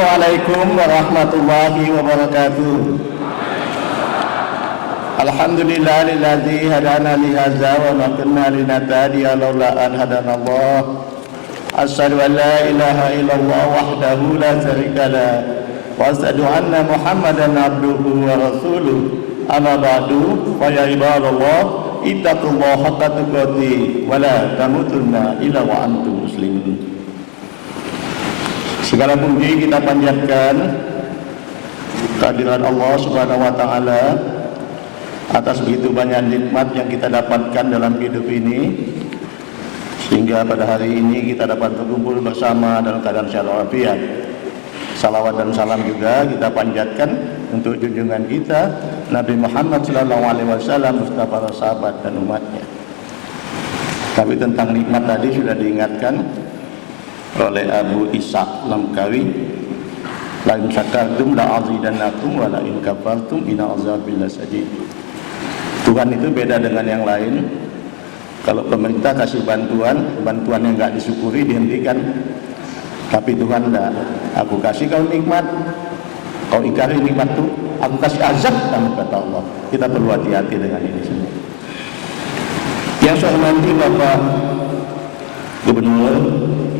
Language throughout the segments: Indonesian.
Assalamualaikum warahmatullahi wabarakatuh. Alhamdulillahilladzi hadana li hadza wa ma kunna linahtadiya laula an hadanallah. Asyhadu an la ilaha illallah wahdahu la syarika lah wa asyhadu anna Muhammadan abduhu wa rasuluh. Amma ba'du, fa ya ibadallah, ittaqullaha haqqa tuqatih wa la tamutunna illa wa antum muslimun. Segala puji kita panjatkan kehadirat Allah Subhanahu wa taala atas begitu banyak nikmat yang kita dapatkan dalam hidup ini, sehingga pada hari ini kita dapat berkumpul bersama dalam keadaan sehat walafiat. Salawat dan salam juga kita panjatkan untuk junjungan kita Nabi Muhammad SAW beserta para sahabat dan umatnya. Tapi tentang nikmat tadi sudah diingatkan oleh Abu Ishaq Lamkawi, la in syakartum la azidannakum wa la in kafartum inna azabi lasyadid. Tuhan itu beda dengan yang lain. Kalau pemerintah kasih bantuan yang enggak disyukuri dihentikan. Tapi Tuhan enggak. Aku kasih kau nikmat, kau ingkari nikmat itu, aku kasih azab kamu, kata Allah. Kita perlu hati-hati dengan ini semua. Yang saya hormati Bapak Gubernur,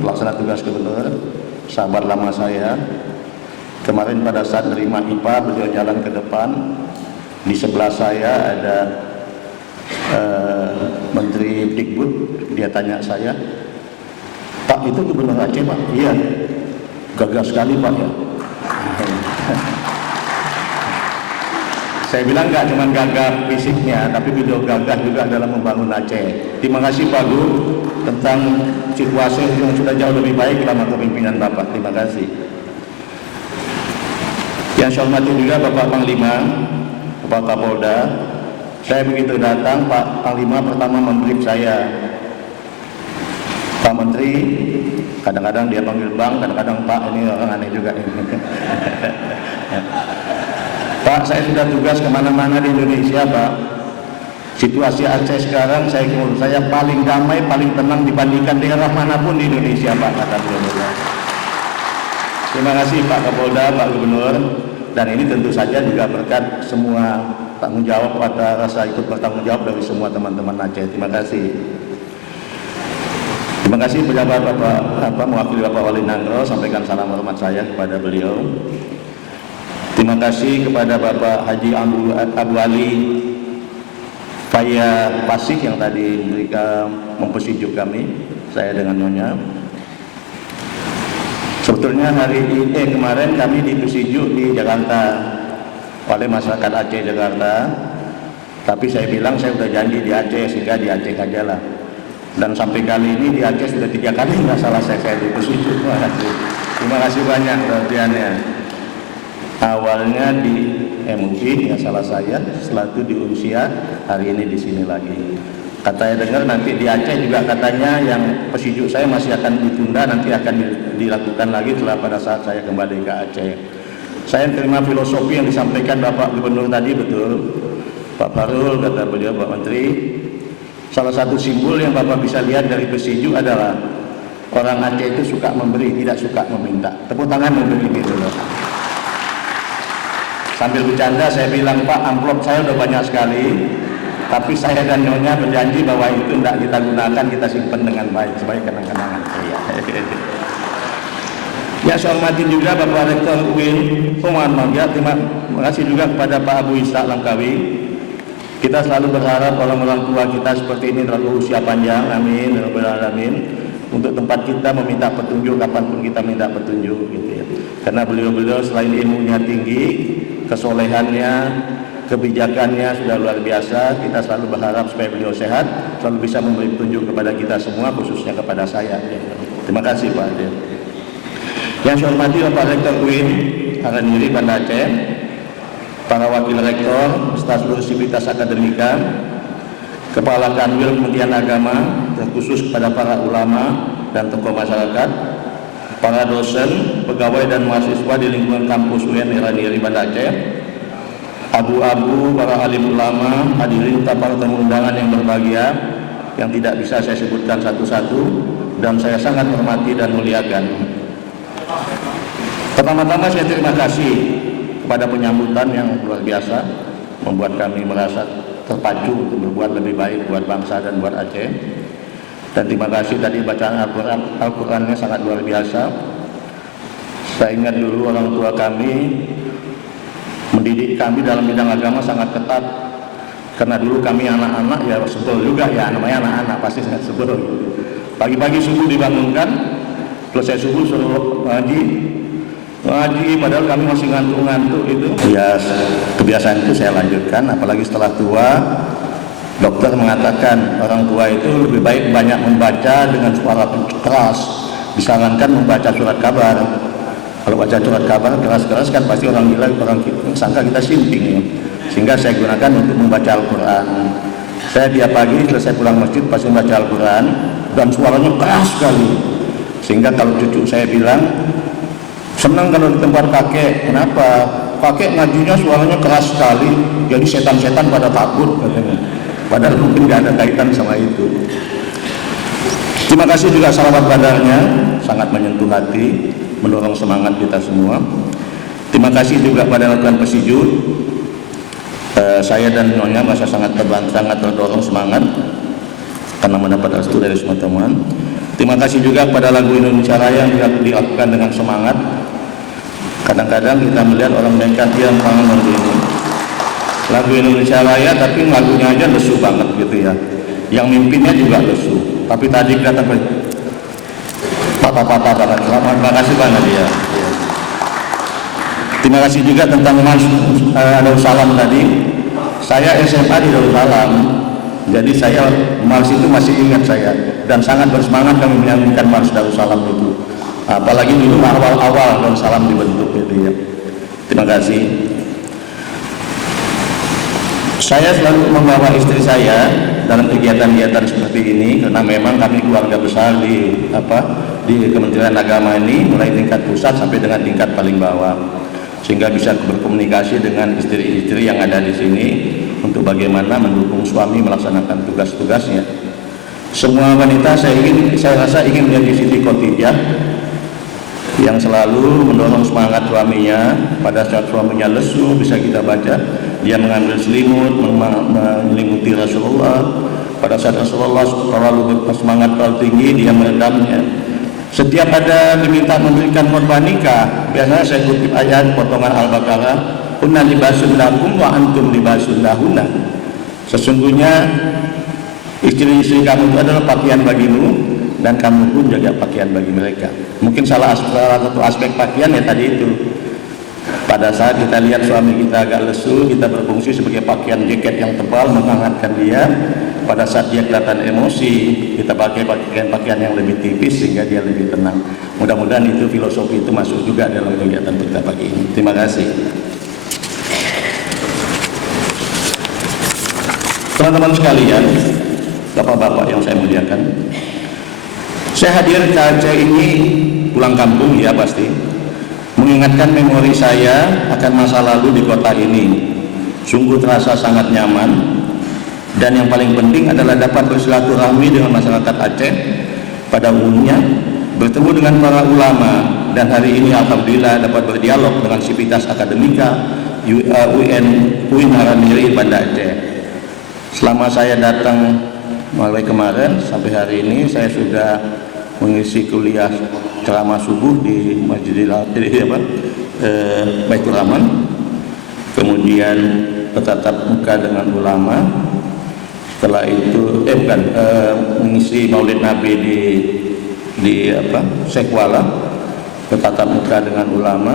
pelaksana tugas gubernur, sahabat lama saya. Kemarin pada saat terima IPA, beliau jalan ke depan. Di sebelah saya ada Menteri Dikbud. Dia tanya saya, Pak, itu Gubernur Aceh, Pak? Iya. Gagah sekali, Pak, ya. Saya bilang nggak cuma gagah fisiknya, tapi beliau gagah juga dalam membangun Aceh. Terima kasih Pak Gub tentang situasi yang sudah jauh lebih baik selama kepemimpinan Bapak. Terima kasih. Yang saya hormati juga Bapak Panglima, Bapak Kapolda. Saya begitu datang, Pak Panglima pertama membrief saya. Pak Menteri, kadang-kadang dia panggil Bang, kadang-kadang Pak, ini orang aneh juga ini. Pak, saya sudah tugas kemana-mana di Indonesia, Pak. Situasi Aceh sekarang menurut saya paling damai, paling tenang dibandingkan daerah manapun di Indonesia, Pak, kata beliau. Terima kasih Pak Kapolda, Pak Gubernur. Dan ini tentu saja juga berkat semua tanggung jawab atau rasa ikut bertanggung jawab dari semua teman-teman Aceh. Terima kasih. Terima kasih pejabat Bapak mewakili Bapak Wali Nangro, sampaikan salam hormat saya kepada beliau. Terima kasih kepada Bapak Haji Abu Ali Paya Pasik yang tadi mereka mempersejuk kami, saya dengan Nyonya. Sebetulnya kemarin kami dipersejuk di Jakarta oleh masyarakat Aceh Jakarta, tapi saya bilang saya sudah janji di Aceh, sehingga di Aceh aja lah. Dan sampai kali ini di Aceh sudah 3 kali nggak salah saya dipersejuk. Terima kasih banyak perhatiannya. Awalnya di MUI, ya salah saya, setelah itu di Unsia, hari ini di sini lagi. Katanya dengar nanti di Aceh juga katanya yang persejuk saya masih akan ditunda, nanti akan dilakukan lagi setelah pada saat saya kembali ke Aceh. Saya terima filosofi yang disampaikan Bapak Gubernur tadi, betul. Pak Farul, kata beliau, Pak Menteri, salah satu simbol yang Bapak bisa lihat dari persejuk adalah orang Aceh itu suka memberi, tidak suka meminta. Tepuk tangan memberi gitu loh. Sambil bercanda saya bilang, Pak, amplop saya udah banyak sekali, tapi saya dan Nyonya berjanji bahwa itu tidak kita gunakan, kita simpan dengan baik sebagai kenang-kenangan. Ya, saya hormati juga Bapak Rektor UIN Muhammad Magya. Terima kasih juga kepada Pak Abu Ishaq Lamkawi. Kita selalu berharap orang-orang tua kita seperti ini terlalu usia panjang, amin, amin. Untuk tempat kita meminta petunjuk kapanpun kita minta petunjuk, gitu ya. Karena beliau-beliau selain ilmunya tinggi, kesolehannya, kebijakannya sudah luar biasa. Kita selalu berharap supaya beliau sehat, selalu bisa memberi petunjuk kepada kita semua, khususnya kepada saya. Terima kasih Pak. Yang saya hormati Bapak Rektor UIN Haraniri Banda Aceh, para wakil rektor, staf seluruh sivitas akademika, Kepala Kanwil Kementerian Agama, terkhusus kepada para ulama dan tokoh masyarakat, para dosen, pegawai dan mahasiswa di lingkungan kampus UIN Haraniri Banda Aceh, abu-abu, para alim ulama, hadirin para tamu undangan yang berbahagia, yang tidak bisa saya sebutkan satu-satu, dan saya sangat hormati dan muliakan. Pertama-tama saya terima kasih kepada penyambutan yang luar biasa, membuat kami merasa terpacu untuk berbuat lebih baik buat bangsa dan buat Aceh. Dan terima kasih tadi bacaan Al-Qurannya sangat luar biasa. Saya ingat dulu orang tua kami mendidik kami dalam bidang agama sangat ketat. Karena dulu kami anak-anak ya sebel juga ya, namanya anak-anak pasti sangat sebel. Pagi-pagi subuh dibangunkan, selesai subuh suruh ngaji, padahal kami masih ngantuk-ngantuk itu. Ya kebiasaan itu saya lanjutkan, apalagi setelah tua. Dokter mengatakan orang tua itu lebih baik banyak membaca dengan suara keras, disarankan membaca surat kabar. Kalau baca surat kabar keras-keras kan pasti orang gila, orang sangka kita simping ya. Sehingga saya gunakan untuk membaca Al-Quran. Saya tiap pagi selesai pulang masjid pasti membaca Al-Quran dan suaranya keras sekali. Sehingga kalau cucu saya bilang, senang kalau di tempat kakek. Kenapa? Kakek ngajinya suaranya keras sekali, jadi setan-setan pada takut katanya. Padahal mungkin tidak ada kaitan sama itu. Terima kasih juga salawat badarnya, sangat menyentuh hati, mendorong semangat kita semua. Terima kasih juga pada rekan pesijud. Saya dan Nyonya merasa sangat terdorong semangat karena mendapat restu dari semua teman. Terima kasih juga pada lagu Indonesia Raya yang dilakukan dengan semangat. Kadang-kadang kita melihat orang nekat yang tangan ini lagu Indonesia Raya, tapi lagunya aja lesu banget gitu ya. Yang mimpinnya juga lesu. Tapi tadi kelihatan patah-patah banget. Terima kasih banget ya. Terima kasih juga tentang Darussalam tadi. Saya SMA di Darussalam, jadi saya Mars itu masih ingat saya dan sangat bersemangat kami menyanyikan Mars Darussalam itu. Apalagi dulu awal-awal Darussalam dibentuk gitu ya. Terima kasih. Saya selalu membawa istri saya dalam kegiatan-kegiatan seperti ini karena memang kami keluarga besar di Kementerian Agama ini, mulai tingkat pusat sampai dengan tingkat paling bawah, sehingga bisa berkomunikasi dengan istri-istri yang ada di sini untuk bagaimana mendukung suami melaksanakan tugas-tugasnya. Semua wanita saya rasa ingin menjadi Siti Khotijah yang selalu mendorong semangat suaminya. Pada saat suaminya lesu, bisa kita baca dia mengambil selimut menyelimuti Rasulullah. Pada saat Rasulullah terlalu bersemangat terlalu tinggi, dia meredamnya. Setiap ada diminta memberikan korban nikah, biasanya saya kutip ayat potongan Al-Baqarah, "Kunna libasun lakum wa antum libasun lahunna." Sesungguhnya istri-istri kamu itu adalah pakaian bagimu dan kamu pun jaga pakaian bagi mereka. Mungkin salah satu aspek pakaian ya tadi itu. Pada saat kita lihat suami kita agak lesu, kita berfungsi sebagai pakaian jaket yang tebal menghangatkan dia. Pada saat dia kelihatan emosi, kita pakai pakaian yang lebih tipis sehingga dia lebih tenang. Mudah-mudahan itu filosofi itu masuk juga dalam kegiatan kita pagi ini. Terima kasih. Teman-teman sekalian, bapak-bapak yang saya muliakan, saya hadir ke Aceh ini pulang kampung ya pasti, mengingatkan memori saya akan masa lalu di kota ini. Sungguh terasa sangat nyaman, dan yang paling penting adalah dapat bersilaturahmi dengan masyarakat Aceh pada umumnya, bertemu dengan para ulama, dan hari ini alhamdulillah dapat berdialog dengan Sivitas Akademika UIN Haramiri Banda Aceh. Selama saya datang mulai kemarin sampai hari ini, saya sudah mengisi kuliah ceramah subuh di Masjidil Baitur Rahman, kemudian bertatap muka dengan ulama. Setelah itu mengisi Maulid Nabi di Sekwala, bertatap muka dengan ulama,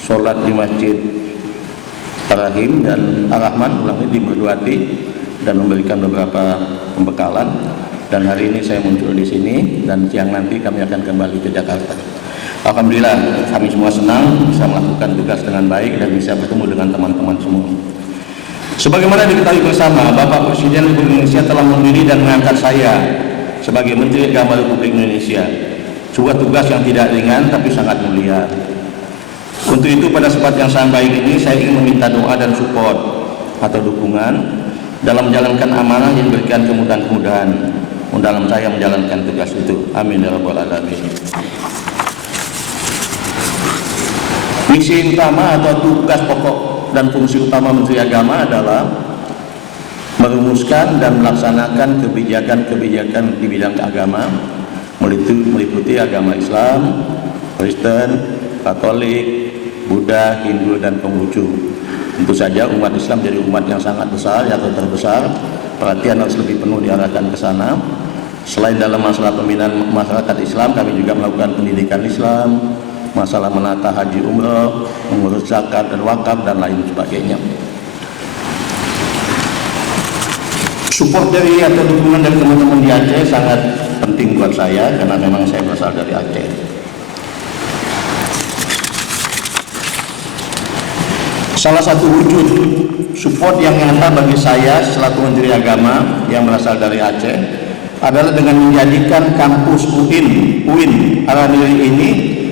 sholat di Masjid Ar-Rahim dan Ar-Rahman di Merduati, dan memberikan beberapa pembekalan. Dan hari ini saya muncul di sini, dan siang nanti kami akan kembali ke Jakarta. Alhamdulillah kami semua senang bisa melakukan tugas dengan baik dan bisa bertemu dengan teman-teman semua. Sebagaimana diketahui bersama, Bapak Presiden Republik Indonesia telah memilih dan mengangkat saya sebagai Menteri Agama Republik Indonesia. Sebuah tugas yang tidak ringan tapi sangat mulia. Untuk itu pada kesempatan yang sangat baik ini saya ingin meminta doa dan support atau dukungan dalam menjalankan amanah yang diberikan kemudahan-kemudahan dalam saya menjalankan tugas itu. Amin ya rabbal alamin. Misi utama atau tugas pokok dan fungsi utama Menteri Agama adalah merumuskan dan melaksanakan kebijakan-kebijakan di bidang agama, meliputi agama Islam, Kristen, Katolik, Buddha, Hindu, dan Konghucu. Tentu saja umat Islam jadi umat yang sangat besar atau terbesar, perhatian harus lebih penuh diarahkan ke sana. Selain dalam masalah pembinaan masyarakat Islam, kami juga melakukan pendidikan Islam, masalah menata haji umroh, mengurus zakat dan wakaf, dan lain sebagainya. Support dari atau dukungan dari teman-teman di Aceh sangat penting buat saya, karena memang saya berasal dari Aceh. Salah satu wujud support yang nyata bagi saya selaku Menteri Agama yang berasal dari Aceh adalah dengan menjadikan kampus UIN Araniri ini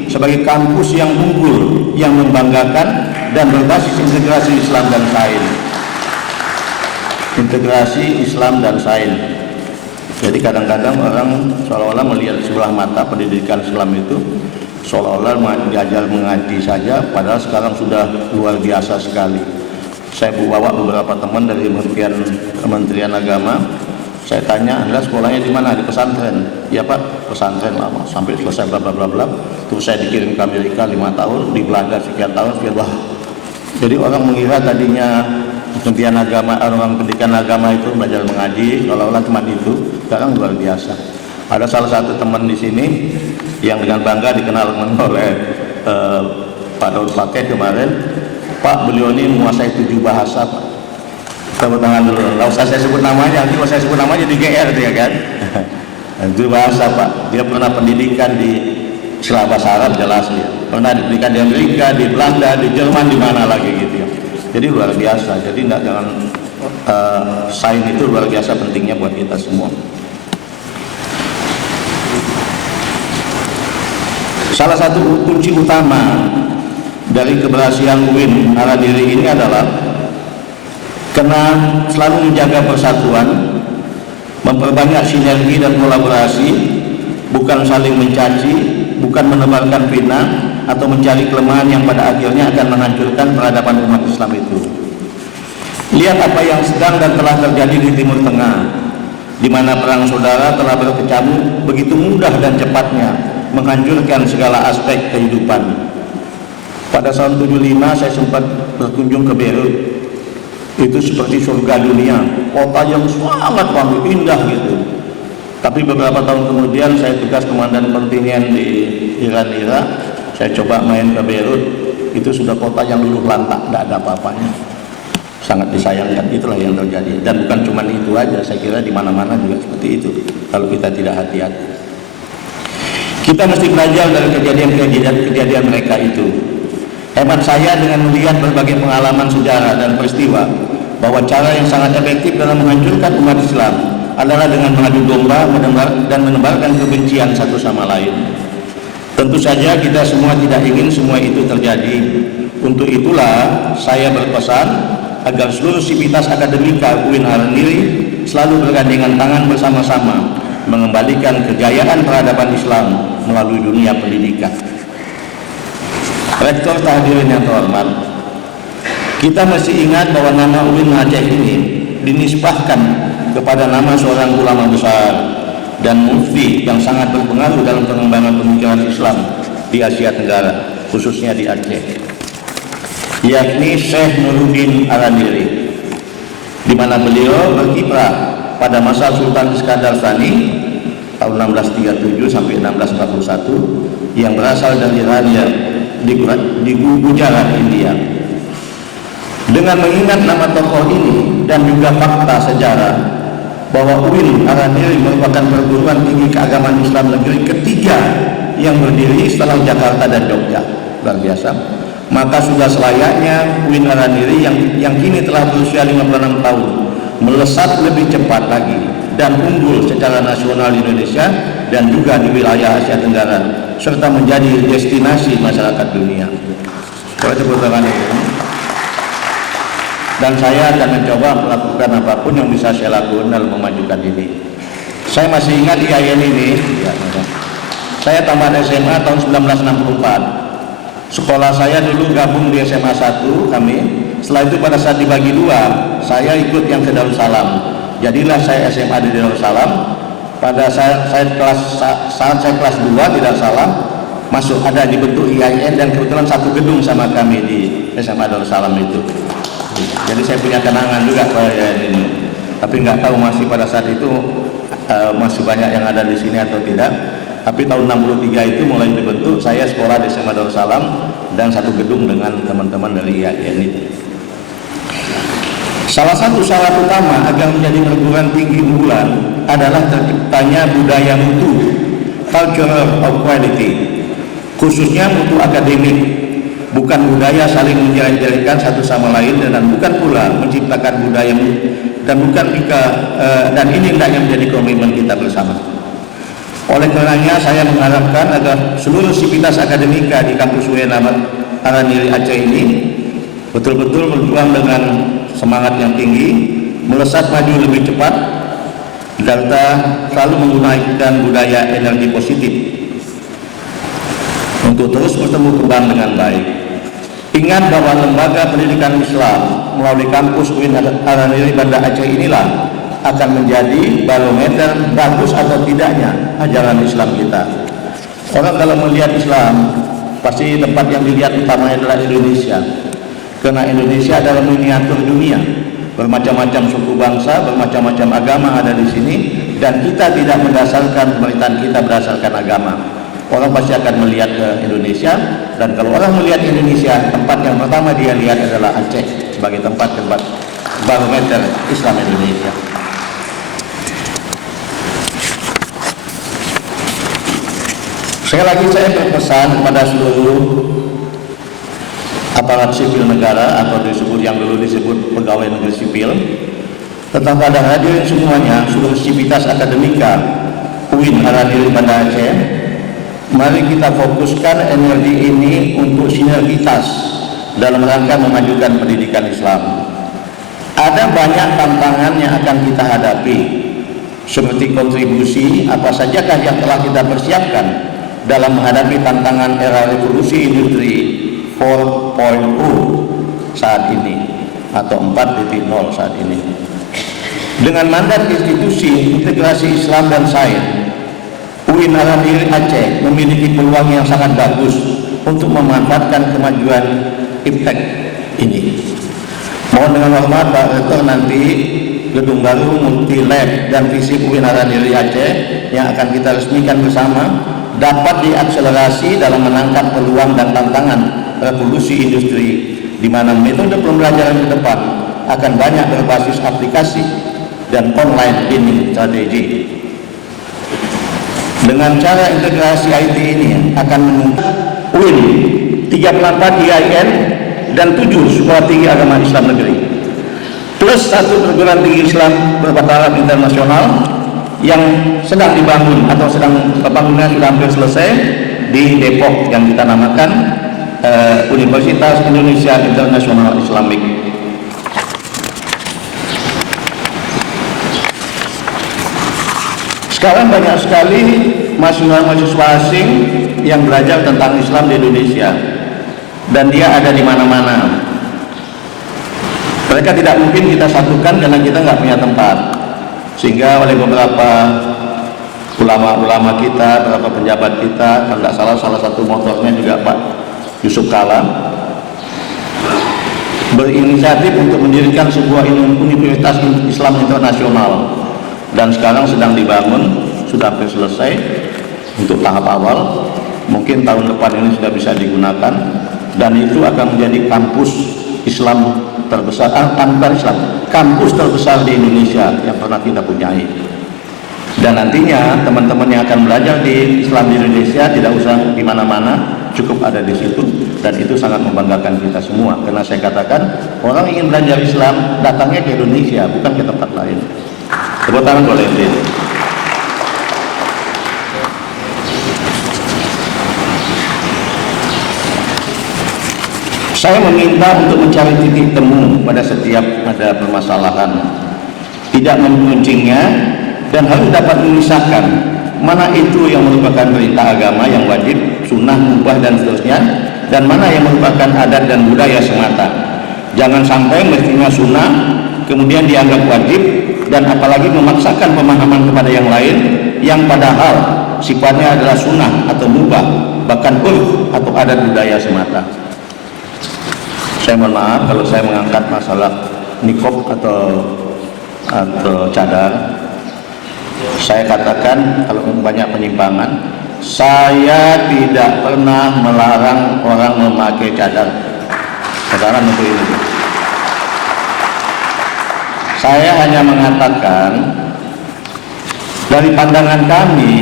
sebagai kampus yang unggul, yang membanggakan dan berbasis integrasi Islam dan sains. Integrasi Islam dan sains. Jadi kadang-kadang orang seolah-olah melihat sebelah mata pendidikan Islam itu seolah-olah diajar mengaji saja, padahal sekarang sudah luar biasa sekali. Saya bawa beberapa teman dari Kementerian Agama. Saya tanya, Anda sekolahnya di mana? Di pesantren. Ya Pak, pesantren lama sampai selesai bla bla bla bla. Terus saya dikirim ke Amerika 5 tahun, di Belanda sekian tahun, sekian wah. Jadi orang mengira tadinya Kementerian Agama, orang pendidikan agama itu belajar mengaji, seolah-olah cuma itu. Sekarang luar biasa. Ada salah satu teman di sini yang dengan bangga dikenal oleh Pak Daud Fateh kemarin. Pak, beliau ini menguasai 7 bahasa, Pak. Tepuk tangan dulu. Nggak usah saya sebut namanya, nanti kalau saya sebut namanya jadi GR dia kan. 7 bahasa, Pak. Dia pernah pendidikan di Sekolah Bahasa Arab, jelas dia. Pernah pendidikan di Amerika, di Belanda, di Jerman, di mana lagi gitu ya. Jadi luar biasa. Jadi jangan sains itu luar biasa pentingnya buat kita semua. Salah satu kunci utama dari keberhasilan UIN Araniri ini adalah karena selalu menjaga persatuan, memperbanyak sinergi dan kolaborasi, bukan saling mencaci, bukan menebarkan fitnah atau mencari kelemahan yang pada akhirnya akan menghancurkan peradaban umat Islam itu. Lihat apa yang sedang dan telah terjadi di Timur Tengah, di mana perang saudara telah berkecamuk begitu mudah dan cepatnya, menghancurkan segala aspek kehidupan. Pada tahun 75 saya sempat berkunjung ke Beirut. Itu seperti surga dunia, kota yang sangat wangi, indah gitu. Tapi beberapa tahun kemudian saya tugas komandan kontingen di Irak. Saya coba main ke Beirut, itu sudah kota yang luluh lantak, tidak ada apa-apanya. Sangat disayangkan, itulah yang terjadi. Dan bukan cuma itu aja, saya kira di mana-mana juga seperti itu kalau kita tidak hati-hati. Kita mesti belajar dari kejadian mereka itu. Hemat saya dengan melihat berbagai pengalaman sejarah dan peristiwa bahwa cara yang sangat efektif dalam menghancurkan umat Islam adalah dengan mengadu domba dan menebarkan kebencian satu sama lain. Tentu saja kita semua tidak ingin semua itu terjadi. Untuk itulah saya berpesan agar seluruh sivitas akademika UIN Araniri selalu bergandengan tangan bersama-sama mengembalikan kejayaan peradaban Islam melalui dunia pendidikan. Rektor hadirin yang terhormat, kita mesti ingat bahwa nama UIN Aceh ini dinisbahkan kepada nama seorang ulama besar dan mufti yang sangat berpengaruh dalam pengembangan pemikiran Islam di Asia Tenggara, khususnya di Aceh, yakni Syekh Nuruddin Araniri, di mana beliau berkiprah pada masa Sultan Iskandar Tsani tahun 1637 sampai 1641 yang berasal dari Rania di Gujarat, India. Dengan mengingat nama tokoh ini dan juga fakta sejarah bahwa UIN Araniri merupakan perguruan tinggi keagamaan Islam negeri ketiga yang berdiri setelah Jakarta dan Jogja, luar biasa, maka sudah selayaknya UIN Araniri yang kini telah berusia 56 tahun melesat lebih cepat lagi dan unggul secara nasional di Indonesia dan juga di wilayah Asia Tenggara, serta menjadi destinasi masyarakat dunia. Boleh tepuk tangan itu. Dan saya akan mencoba melakukan apapun yang bisa saya lakukan dalam memajukan ini. Saya masih ingat IAIN ini, saya tamat SMA tahun 1964. Sekolah saya dulu gabung di SMA 1 kami. Setelah itu pada saat dibagi dua, saya ikut yang ke Darussalam. Jadilah saya SMA di Darussalam. Pada saat saya kelas 2 tidak salah, masuk ada dibentuk IAIN, dan kebetulan satu gedung sama kami di SMA Darussalam itu. Jadi saya punya kenangan juga pada IAIN ini. Tapi nggak tahu masih pada saat itu masih banyak yang ada di sini atau tidak. Tapi tahun 63 itu mulai dibentuk, saya sekolah di SMA Darussalam dan satu gedung dengan teman-teman dari IAIN itu. Salah satu syarat utama agar menjadi perguruan tinggi unggulan adalah terciptanya budaya mutu, culture of quality, khususnya mutu akademik, bukan budaya saling menjelek-jelekan satu sama lain, dan bukan pula menciptakan budaya dan bukan juga dan ini hendaknya menjadi komitmen kita bersama. Oleh karenanya saya mengharapkan agar seluruh sivitas akademika di kampus UIN Ahmad Araniri Aceh ini betul-betul berjuang dengan semangat yang tinggi, melesat maju lebih cepat, serta selalu menggunakan budaya energi positif untuk terus bertemu kembang dengan baik. Ingat bahwa lembaga pendidikan Islam melalui kampus UIN Araniri Banda Aceh inilah akan menjadi barometer bagus atau tidaknya ajaran Islam kita. Orang kalau melihat Islam, pasti tempat yang dilihat utamanya adalah Indonesia. Karena Indonesia adalah miniatur dunia, bermacam-macam suku bangsa, bermacam-macam agama ada di sini, dan kita tidak mendasarkan pemerintahan kita berdasarkan agama. Orang pasti akan melihat ke Indonesia, dan kalau orang melihat Indonesia, tempat yang pertama dia lihat adalah Aceh sebagai tempat barometer Islam Indonesia. Sekali lagi saya berpesan kepada seluruh aparat sipil negara atau yang dulu disebut pegawai negeri sipil, tetap pada hadirin semuanya, seluruh sivitas akademika UIN Araniri Banda Aceh, mari kita fokuskan energi ini untuk sinergitas dalam rangka memajukan pendidikan Islam. Ada banyak tantangan yang akan kita hadapi, seperti kontribusi apa sajakah yang telah kita persiapkan dalam menghadapi tantangan era revolusi industri 4.0 saat ini atau 4.0 saat ini. Dengan mandat institusi integrasi Islam dan sains, UIN Araniri Aceh memiliki peluang yang sangat bagus untuk memanfaatkan kemajuan IPTEK ini. Mohon dengan hormat Pak Rektor, nanti gedung baru multi lab dan fisik UIN Araniri Aceh yang akan kita resmikan bersama dapat diakselerasi dalam menangkap peluang dan tantangan revolusi industri, di mana metode pembelajaran ke depan akan banyak berbasis aplikasi dan online learning strategi. Dengan cara integrasi IT ini akan menunjukkan UIN 34 IAIN dan 7 sekolah tinggi agama Islam negeri, plus 1 perguruan tinggi Islam bertaraf internasional yang sedang dibangun atau pembangunan sudah hampir selesai di Depok yang kita namakan Universitas Indonesia International Islamic. Sekarang banyak sekali mahasiswa asing yang belajar tentang Islam di Indonesia, dan dia ada di mana-mana. Mereka tidak mungkin kita satukan karena kita nggak punya tempat. Sehingga oleh beberapa ulama-ulama kita, beberapa penjabat kita, kalau tidak salah satu motornya juga Pak Yusuf Kala, berinisiatif untuk mendirikan sebuah universitas Islam internasional, dan sekarang sedang dibangun, sudah hampir selesai untuk tahap awal. Mungkin tahun depan ini sudah bisa digunakan, dan itu akan menjadi kampus Islam terbesar, kampus terbesar di Indonesia yang pernah kita punyai. Dan nantinya teman-teman yang akan belajar di Islam di Indonesia tidak usah di mana-mana, cukup ada di situ, dan itu sangat membanggakan kita semua. Karena saya katakan, orang ingin belajar Islam datangnya ke Indonesia, bukan ke tempat lain. Tepuk tangan boleh. Saya meminta untuk mencari titik temu pada setiap ada permasalahan, tidak menguncingnya, dan harus dapat memisahkan mana itu yang merupakan perintah agama yang wajib, sunnah, mubah, dan seterusnya, dan mana yang merupakan adat dan budaya semata. Jangan sampai mestinya sunnah kemudian dianggap wajib, dan apalagi memaksakan pemahaman kepada yang lain yang padahal sifatnya adalah sunnah atau mubah, bahkan urf atau adat budaya semata. Saya mohon maaf kalau saya mengangkat masalah niqab atau cadar. Saya katakan kalau banyak penyimpangan, saya tidak pernah melarang orang memakai cadar. Sekarang untuk ini, saya hanya mengatakan dari pandangan kami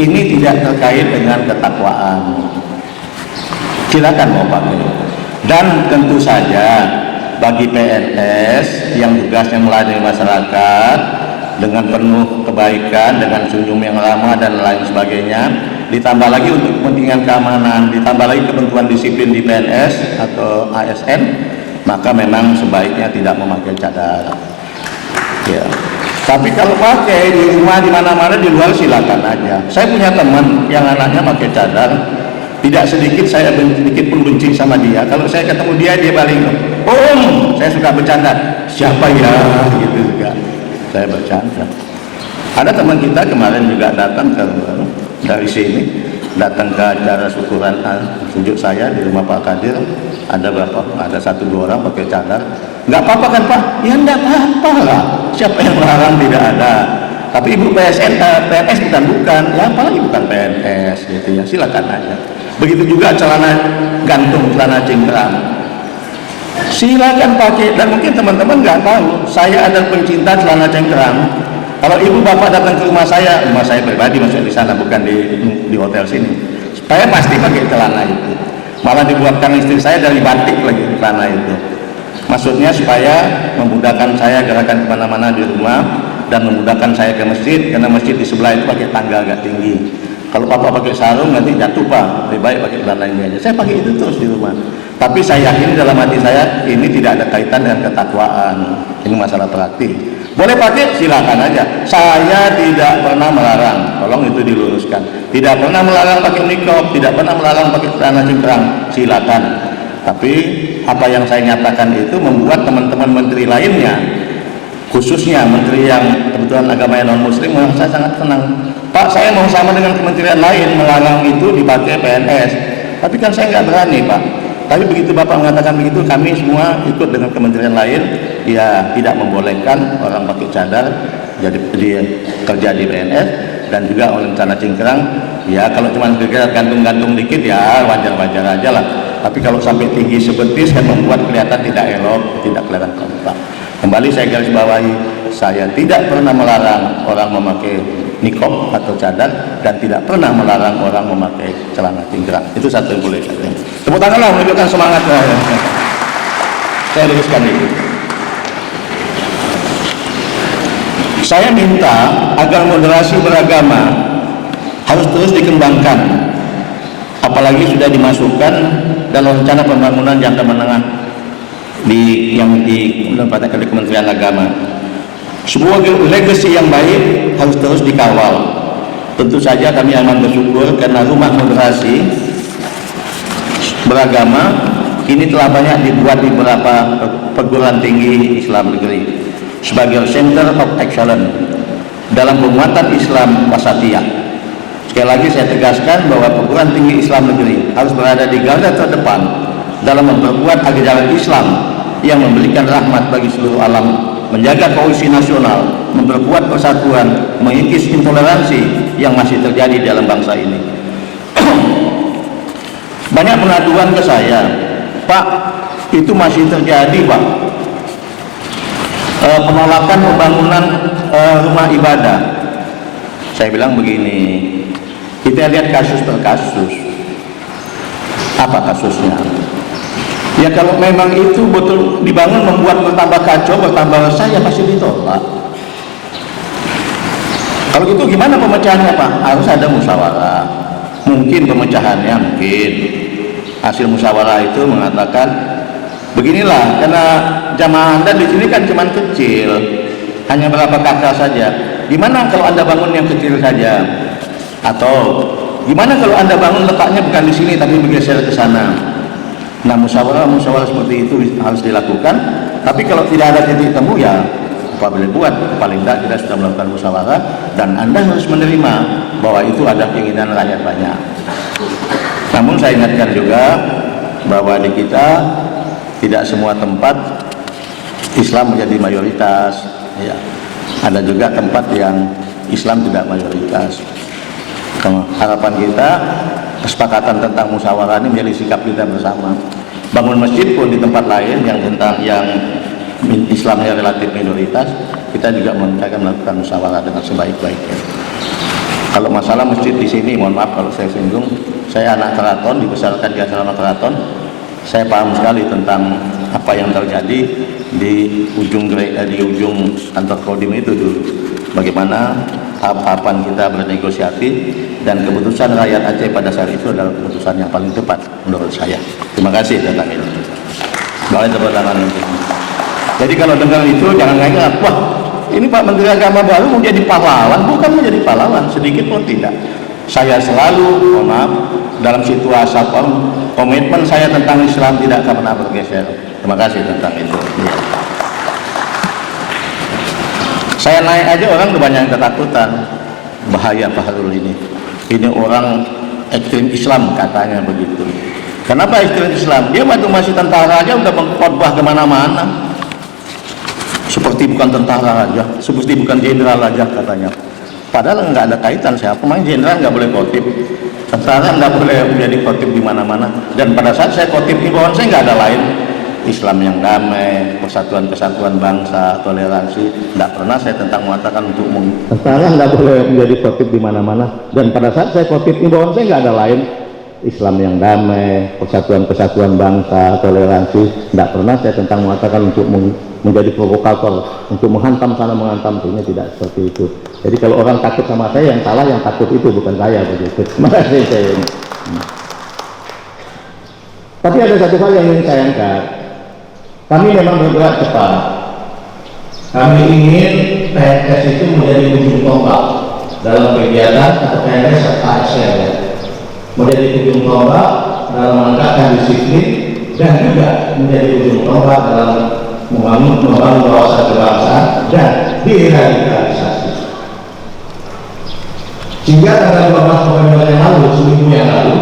ini tidak terkait dengan ketakwaan. Silakan mau pakai. Dan tentu saja bagi PNS yang tugasnya melayani masyarakat dengan penuh kebaikan, dengan senyum yang ramah dan lain sebagainya, ditambah lagi untuk kepentingan keamanan, ditambah lagi ketentuan disiplin di PNS atau ASN, maka memang sebaiknya tidak memakai cadar. Ya. Tapi kalau pakai di rumah, di mana-mana, di luar silakan aja. Saya punya teman yang anaknya pakai cadar, tidak sedikit saya sedikit pun benci sama dia. Kalau saya ketemu dia, dia balik, saya suka bercanda. Siapa ya? Gitu juga. Saya bercanda. Ada teman kita kemarin juga datang dari sini, datang ke acara syukuran tunjuk saya di rumah Pak Kadir. Ada 1-2 orang pakai cadar. Nggak apa-apa kan Pak? Ya nggak apa-apa lah. Siapa yang melarang? Tidak ada. Tapi ibu PNS bukan, ya apalagi bukan PNS gitu ya. Silakan aja. Begitu juga celana gantung, celana cingkrang. Silakan pakai. Dan mungkin teman-teman nggak tahu, saya adalah pencinta celana cingkrang. Kalau ibu bapak datang ke rumah saya pribadi masuk di sana, bukan di hotel sini. Saya pasti pakai celana itu. Malah dibuatkan istri saya dari batik lagi celana itu. Maksudnya supaya memudahkan saya gerakan kemana-mana di rumah dan memudahkan saya ke masjid, karena masjid di sebelah itu pakai tangga agak tinggi. Kalau papa pakai sarung nanti jatuh Pak, lebih baik pakai celana ini aja. Saya pakai itu terus di rumah. Tapi saya yakin dalam hati saya ini tidak ada kaitan dengan ketakwaan. Ini masalah praktik. Boleh pakai silakan aja. Saya tidak pernah melarang. Tolong itu diluruskan. Tidak pernah melarang pakai niqab, tidak pernah melarang pakai celana cingkrang. Silakan. Tapi apa yang saya nyatakan itu membuat teman-teman menteri lainnya, khususnya menteri yang kebetulan agamanya non muslim, saya sangat senang. Pak, saya mau sama dengan kementerian lain melarang itu dipakai PNS. Tapi kan saya nggak berani Pak. Tapi begitu Bapak mengatakan begitu, kami semua ikut dengan kementerian lain, ya tidak membolehkan orang pakai cadar jadi kerja di PNS, dan juga orang celana cingkrang. Ya kalau cuma gantung-gantung dikit ya wajar-wajar aja lah. Tapi kalau sampai tinggi sebetis kan membuat kelihatan tidak elok, tidak kelihatan kompak. Kembali saya garis bawahi, saya tidak pernah melarang orang memakai niqab atau cadar, dan tidak pernah melarang orang memakai celana cingkrang. Itu satu yang boleh saya. Tepuk tanganlah menunjukkan semangat. Saya luruskan itu. Saya minta agar moderasi beragama harus terus dikembangkan, apalagi sudah dimasukkan dalam rencana pembangunan jangka menengah yang dipraktekkan di Kementerian Agama. Sebuah legacy yang baik harus terus dikawal. Tentu saja kami aman bersyukur karena rumah moderasi beragama ini telah banyak dibuat di beberapa perguruan tinggi Islam negeri sebagai center of excellence dalam penguatan Islam wasatiyah. Sekali lagi saya tegaskan bahwa perguruan tinggi Islam negeri harus berada di garda terdepan dalam memperkuat ajaran Islam yang memberikan rahmat bagi seluruh alam, menjaga kohesi nasional, memperkuat persatuan, mengikis intoleransi yang masih terjadi dalam bangsa ini. Banyak pengaduan ke saya, Pak, itu masih terjadi Pak, penolakan pembangunan rumah ibadah. Saya bilang begini, kita lihat kasus per kasus. Apa kasusnya? Ya kalau memang itu betul dibangun membuat bertambah kacau, bertambah resah, ya pasti ditolak. Kalau gitu gimana pemecahannya Pak? Harus ada musyawarah. Mungkin pemecahannya hasil musyawarah itu mengatakan beginilah, karena jamaah Anda di sini kan cuma kecil, hanya berapa kakak saja. Gimana kalau Anda bangun yang kecil saja? Atau gimana kalau Anda bangun letaknya bukan di sini tapi bergeser ke sana? Nah, musyawarah seperti itu harus dilakukan. Tapi kalau tidak ada titik temu, ya apa boleh buat. Paling tidak kita sudah melakukan musyawarah, dan Anda harus menerima bahwa itu ada keinginan rakyat banyak. Namun saya ingatkan juga bahwa di kita tidak semua tempat Islam menjadi mayoritas. Ya, ada juga tempat yang Islam tidak mayoritas. Harapan kita, kesepakatan tentang musyawarah ini menjadi sikap kita bersama. Bangun masjid pun di tempat lain yang Islamnya relatif minoritas, kita juga melakukan musyawarah dengan sebaik-baiknya. Kalau masalah masjid di sini, mohon maaf kalau saya singgung, saya anak keraton, dibesarkan di asrama keraton, saya paham sekali tentang apa yang terjadi di ujung kantor Kodim itu dulu. Bagaimana tahapan kita bernegosiasi, dan keputusan rakyat Aceh pada saat itu adalah keputusan yang paling tepat menurut saya. Terima kasih tentang itu. Boleh tepuk tangan untuk. Jadi kalau dengar itu jangan ingat, wah ini Pak Menteri Agama baru mau jadi pahlawan. Bukan menjadi pahlawan, sedikit pun tidak. Saya selalu, mohon maaf, dalam situasi komitmen saya tentang Islam tidak akan pernah bergeser. Terima kasih tentang itu. Ya. Saya naik aja orang kebanyakan ketakutan. Bahaya Pak Harul ini. Ini orang ekstrem Islam katanya begitu. Kenapa ekstrem Islam? Dia waktu masih tentara aja udah mengkhotbah kemana-mana. Seperti bukan tentara aja, seperti bukan jenderal aja katanya. Padahal nggak ada kaitan, siapa main jenderal nggak boleh khotib, tentara nggak boleh menjadi khotib di mana-mana. Dan pada saat saya khotib di bawah saya nggak ada lain, Islam yang damai, persatuan kesatuan bangsa, toleransi. Nggak pernah saya tentang mengatakan untuk tentara nggak boleh menjadi khotib di mana-mana. Dan pada saat saya khotib di bawah saya nggak ada lain, Islam yang damai, persatuan kesatuan bangsa, toleransi. Nggak pernah saya tentang mengatakan untuk menjadi provokator, untuk menghantam sana menghantam sini, tidak seperti itu. Jadi kalau orang takut sama saya, yang salah yang takut itu, bukan saya begitu. Terima kasih saya ini. Tapi ada satu hal yang ingin saya angkat. Kami memang bergerak cepat. Kami ingin PNS itu menjadi ujung tombak dalam kegiatan atau PNS serta ASN, menjadi ujung tombak dalam menegakkan disiplin, dan juga menjadi ujung tombak dalam membangun wawasan kebangsaan dan deradikalisasi. Sehingga tanggal 12 November yang lalu, seminggu yang lalu,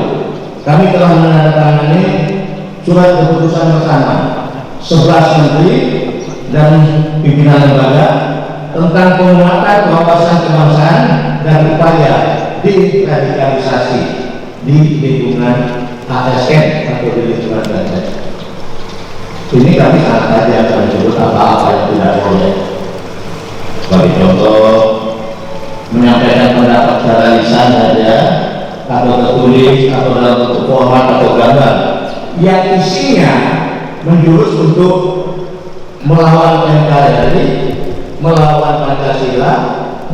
kami telah menandatangani surat keputusan bersama 11 menteri dan pimpinan lembaga tentang penguatan wawasan kebangsaan dan upaya deradikalisasi di lingkungan ASN atau di lingkungan bangsa. Ini kami sangat saja akan menyebut apa-apa yang tidak boleh. Sebagai contoh, menyampaikan pendapat secara lisan saja, atau tertulis, atau dalam bentuk format atau gambar, yang isinya menjurus untuk melawan NKRI, melawan Pancasila,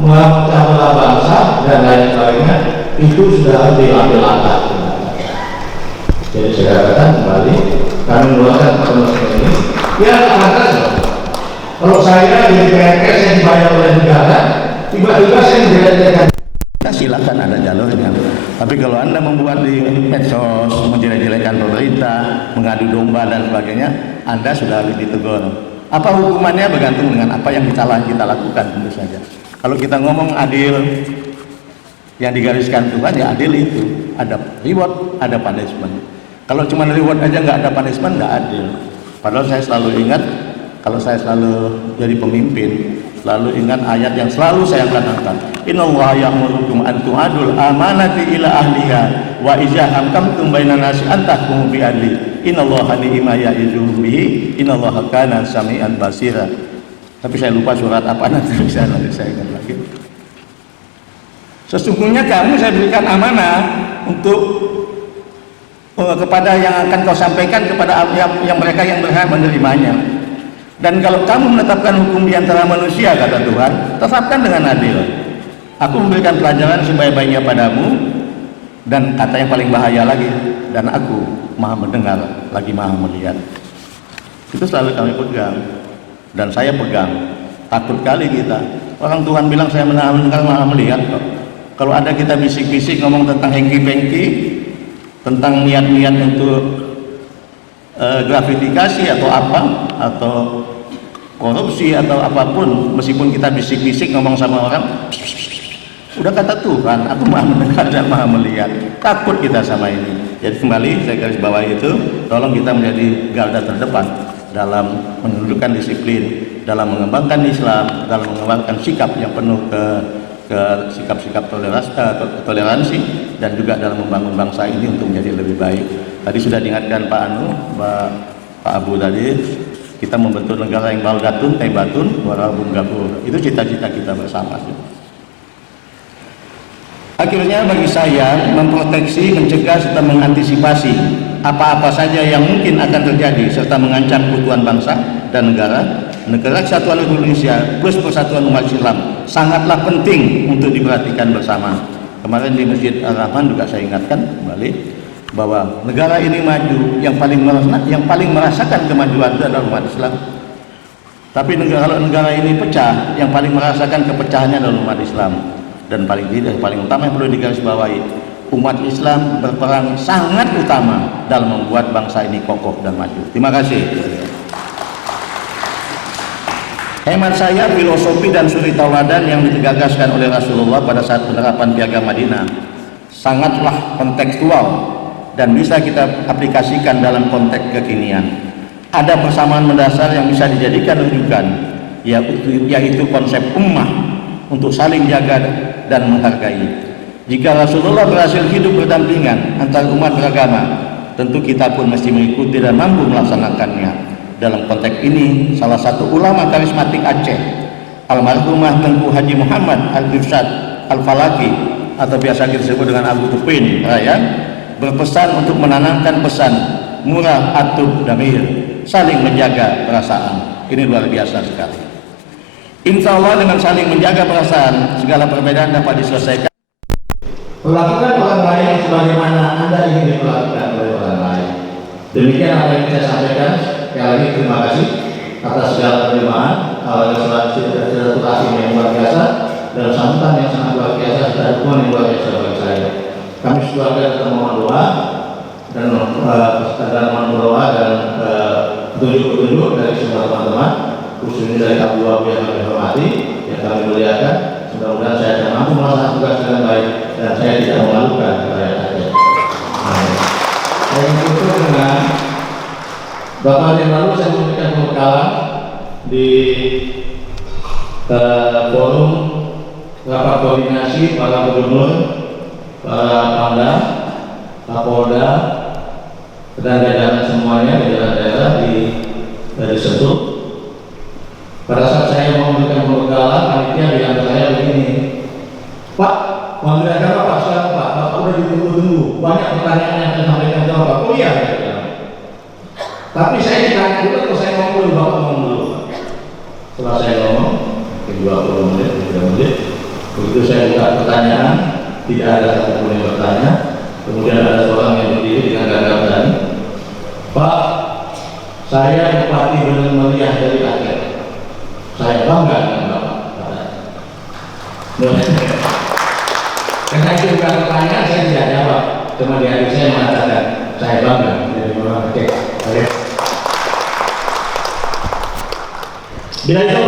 memecah belah bangsa, dan lain sebagainya, itu sudah harus diambil langkah. Jadi saya katakan kembali, kami mengeluarkan peraturan ini. Ya, kalau saya di PNS yang dibayar oleh negara, tiba-tiba saya menjelek-jelekan. Kita silakan, ada jalurnya. Tapi kalau Anda membuat di medsos, menjelek-jelekan pemerintah, mengadu domba dan sebagainya, Anda sudah harus ditegur. Apa hukumannya bergantung dengan apa yang kita lakukan, tentu saja. Kalau kita ngomong adil, yang digariskan Tuhan ya adil itu, ada reward, ada punishment. Kalau cuma reward aja nggak ada punishment, nggak adil. Padahal saya selalu ingat, kalau saya selalu jadi pemimpin, selalu ingat ayat yang selalu saya katakan, innallaha ya'murukum an tu'adul amanati ila ahliha wa idza hakamtum bainan nasi an tahkumu bi adli innallaha ni'ma ya'izukum bihi innallaha kana sami'an basira. Tapi saya lupa surat apa, nanti bisa saya ingat lagi. Sesungguhnya kamu saya berikan amanah untuk kepada yang akan kau sampaikan kepada yang mereka yang berhak menerimanya. Dan kalau kamu menetapkan hukum di antara manusia, kata Tuhan, tetapkan dengan adil. Aku memberikan pelajaran sebaik-baiknya padamu, dan kata yang paling bahaya lagi, dan aku maha mendengar lagi maha melihat. Itu selalu kami pegang, dan saya pegang. Takut kali kita. Orang Tuhan bilang saya mendengar maha melihat kok. Kalau ada kita bisik-bisik ngomong tentang hengki-pengki, tentang niat-niat untuk gratifikasi atau apa, atau korupsi atau apapun, meskipun kita bisik-bisik ngomong sama orang, udah kata Tuhan, aku maha mendengar dan maha melihat. Takut kita sama ini. Jadi kembali saya garis bawahi itu, tolong kita menjadi garda terdepan dalam menunjukkan disiplin, dalam mengembangkan Islam, dalam mengembangkan sikap yang penuh ke sikap-sikap toleransi, dan juga dalam membangun bangsa ini untuk menjadi lebih baik. Tadi sudah diingatkan Pak Abu tadi, kita membentuk negara yang baldatun, taibatun, warabun gafur. Itu cita-cita kita bersama. Akhirnya bagi saya, memproteksi, mencegah, serta mengantisipasi apa-apa saja yang mungkin akan terjadi serta mengancam keutuhan bangsa dan negara kesatuan Indonesia plus persatuan umat Islam sangatlah penting untuk diperhatikan bersama. Kemarin di Masjid Ar-Rahman juga saya ingatkan kembali bahwa negara ini maju, yang paling merasakan kemajuan itu adalah umat Islam. Tapi kalau negara ini pecah, yang paling merasakan kepecahannya adalah umat Islam. Dan paling utama yang perlu digarisbawahi, umat Islam berperan sangat utama dalam membuat bangsa ini kokoh dan maju. Terima kasih. Hemat saya, filosofi dan suri tauladan yang digagaskan oleh Rasulullah pada saat penerapan Piagam Madinah sangatlah kontekstual dan bisa kita aplikasikan dalam konteks kekinian. Ada persamaan mendasar yang bisa dijadikan rujukan, yaitu konsep ummah untuk saling jaga dan menghargai. Jika Rasulullah berhasil hidup berdampingan antara umat beragama, tentu kita pun mesti mengikuti dan mampu melaksanakannya. Dalam konteks ini, salah satu ulama karismatik Aceh, almarhumah Tengku Haji Muhammad Al-Bifsad Al-Falaki, atau biasa disebut dengan Abu Tupin Raya, berpesan untuk menanamkan pesan murah atub damir, saling menjaga perasaan. Ini luar biasa sekali. Insya Allah dengan saling menjaga perasaan, segala perbedaan dapat diselesaikan. Perlakukan orang lain sebagaimana Anda ingin diperlakukan oleh orang lain. Demikian apa yang saya sampaikan. Sekali lagi terima kasih atas segala penerimaan, silaturahmi yang luar biasa dan sambutan yang sangat luar biasa serta dukungan yang luar biasa bagi saya. Kami sekeluarga tetap mohon doa dan petunjuk-petunjuk dari semua teman-teman, khususnya dari Abu Abu yang kami hormati, yang kami muliakan. Mudah-mudahan saya akan mampu melaksanakan tugas dengan baik dan saya tidak memalukan rakyat Aceh. Saya tutup dengan beberapa yang lalu saya memberikan pembekalan di forum rapat koordinasi para gubernur, para pangdam, kapolda, dan jajaran semuanya di daerah-daerah dari Sentul. Pada saat saya mau memberikan pembekalan, panitia bilang saya begini, Pak, Menteri Agama Pak sekarang Pak, Bapak udah ditunggu-tunggu, banyak pertanyaan yang saya sampaikan jawab. Oh iya, tapi saya ditanya dulu atau saya ngomong dulu, Bapak ngomong dulu. Setelah saya ngomong, mungkin 20 menit, 30 menit, begitu saya buka pertanyaan, tidak ada satupun yang bertanya. Kemudian ada seorang yang berdiri dengan gagah berani, Pak, saya Bupati Bener Meriah dari Aceh. Saya bangga dengan Bapak. Karena itu bukan pertanyaan, saya tidak jawab. Cuma di hati saya mengatakan, saya bangga dari orang Aceh. Bila itu